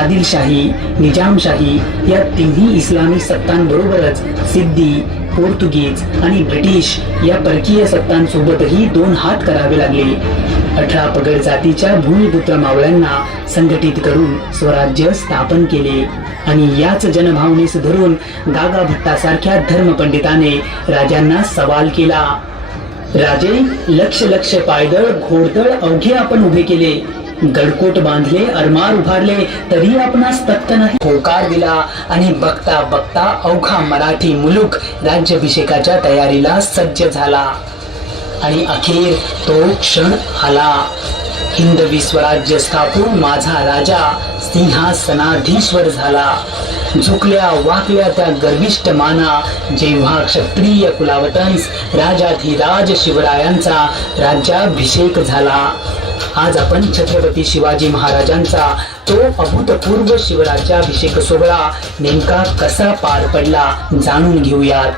आदिलशाही, निजामशाही या तिन्ही इस्लामी सत्तांबरोबरच सिद्धी, पोर्तुगीज आणि ब्रिटिश या परकीय सत्तांसोबतही दोन हात करावे लागले. 18 पगड जातीच्या भूमिपुत्र मावळ्यांना संघटित करून स्वराज्य स्थापन केले आणि याच जनभावनेस धरून गागा भट्टासारख्या धर्मपंडिताने राजांना सवाल केला. राजे, लक्ष लक्ष पायदळ घोडदळ अवघे आपण उभे केले, गडकोट बांधले, अरमार उभारले, तरी आपणास तत्त नाही. होकार दिला आणि बघता बघता अवघा मराठी मुलूक राज्याभिषेकाच्या तयारीला सज्ज झाला. आणि अखेर तो क्षण आला. हिंदवी स्वराज्य स्थापून माझा राजा सिंहासनाधीश्वर झाला. झुकल्या वाकल्या त्या गर्विष्ठ माना, जेव्हा क्षत्रिय कुलावतंस राजाधिराज शिवरायांचा राज्याभिषेक झाला. आज आपण छत्रपती शिवाजी महाराजांचा तो अभूतपूर्व शिवराज्याभिषेक सोहळा नेमका कसा पार पडला जाणून घेऊयात.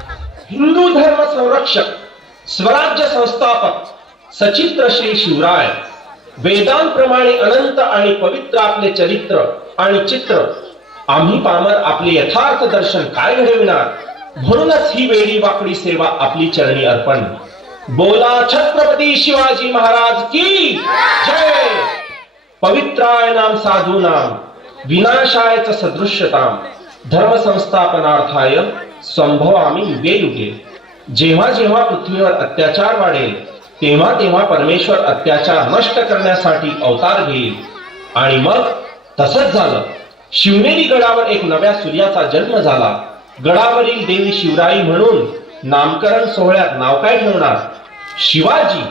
हिंदू धर्म संरक्षक, स्वराज्य संस्थापक सचित्र श्री शिवराय, वेदांप्रमाणे अनंत आणि पवित्र आपले चरित्र आणि चित्र, आम्ही पामर आपले यथार्थ दर्शन काय घडविणार, म्हणूनच ही वेडी वाकडी सेवा आपली चरणी अर्पण. बोला छत्रपती शिवाजी महाराज की जय. पवित्राय नाम साधूनाम विनाशायच सदृश्यताम धर्म संस्थापनार्थाय संभवामि युगे युगे. जेव्हा जेव्हा पृथ्वीवर अत्याचार वाढेल तेव्हा तेव्हा परमेश्वर अत्याचार नष्ट करण्यासाठी अवतार घेईल. आणि मग तसंच झालं. शिवनेरी गडावर एक नव्या सूर्याचा जन्म झाला. गडावरील देवी शिवराई म्हणून नामकरण सोहळ्यात नाव काय ठेवणार? शिवाजी.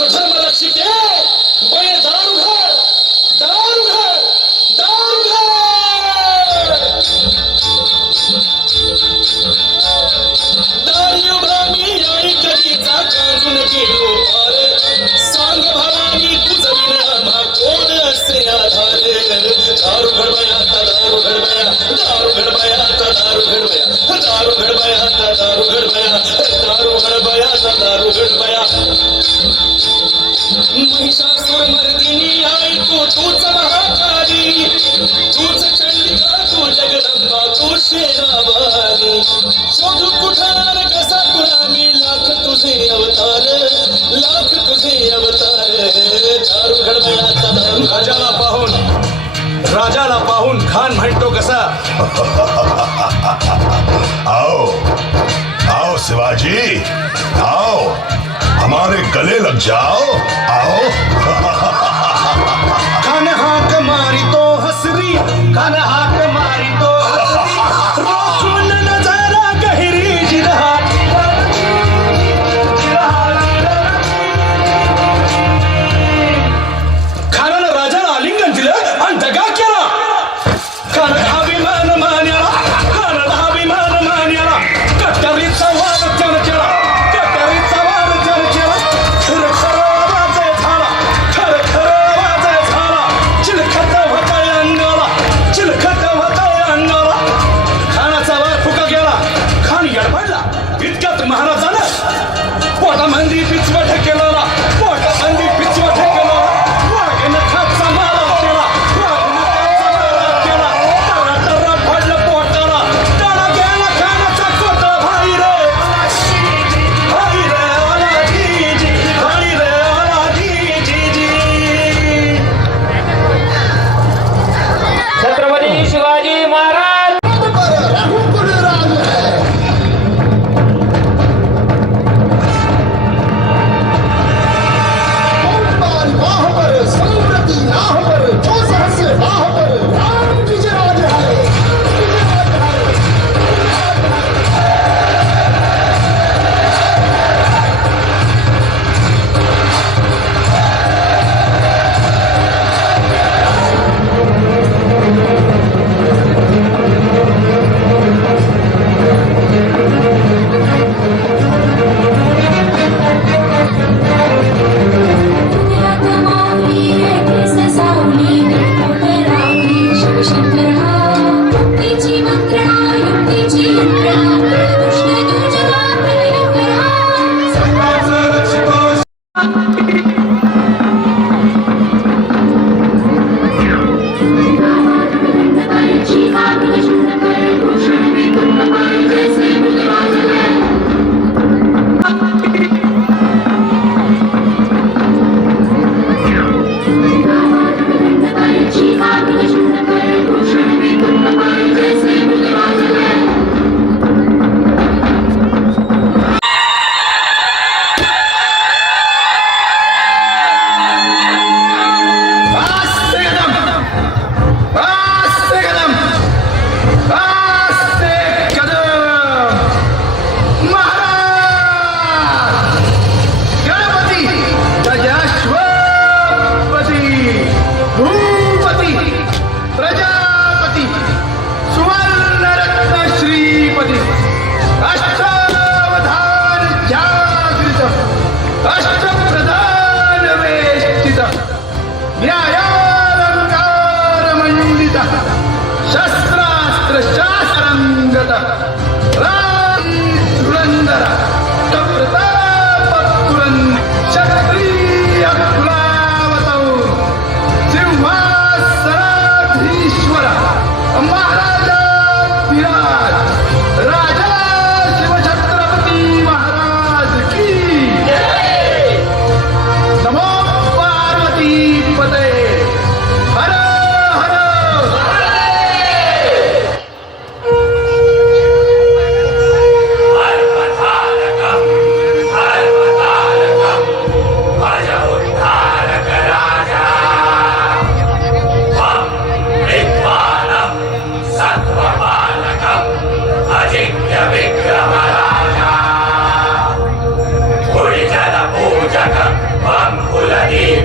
धर्म रक्षिते बळे दार उघड, दार उघड, दार उघड. दारी उघडा मी आई कधीचा काजून गेलो पार. सांग भवानी तुझं विना कोण असे आधार. दार उघड बया, दार उघड बया, दार उघड बया, दार उघड बया, दार उघड बया, दार उघड बया, दार उघड बया, दार उघड बया. महिषासुर मर्दिनी आई तूच महाकाली, तूच चंडिका, तू जगदंबा, तू शेरावाली. शोधू कुठार कसा गुलामी, लाख तुझे अवतार, लाख तुझे अवतार. दार उघड बया, दार उघड. राजाला पाहून खान म्हणतो कसा. आओ आओ शिवाजी, आओ हमारे गले लग जाओ, आओ. खान हाक मारी तो हसरी, खान हाक मारी तो हसरी. रोखून नजारा गहिरी जिरहाट. खानानं राजाला आलिंगन दिलं आणि दगा केला. खानाला अभिमान मान्याला, खानाला अभिमान मान्याला. कट्यारीचा वाद त्यानं केला, कट्यारीचा वाद त्यानं केला. खरं खरं आवाज झाला, खरं खरं आवाज झाला. चिलखत होताय अंगाला, चिलखत होताय अंगाला. खानाचा वार फुका गेला, खान यडबडला. इतक्यात महाराजानं पोटामंदी पिचवट केला, पोटामंदी पिचवट केला. वाघेनं खाचा मारा केला, वाघेनं खाचा मारा केला. टरा टरा पडलं पोटाला, टळा गेला खानाचा कोटा. भाई रे भाई रे आला जी, भाई रे आला जी. छत्रपती शिवाजी महाराज. छत्रपती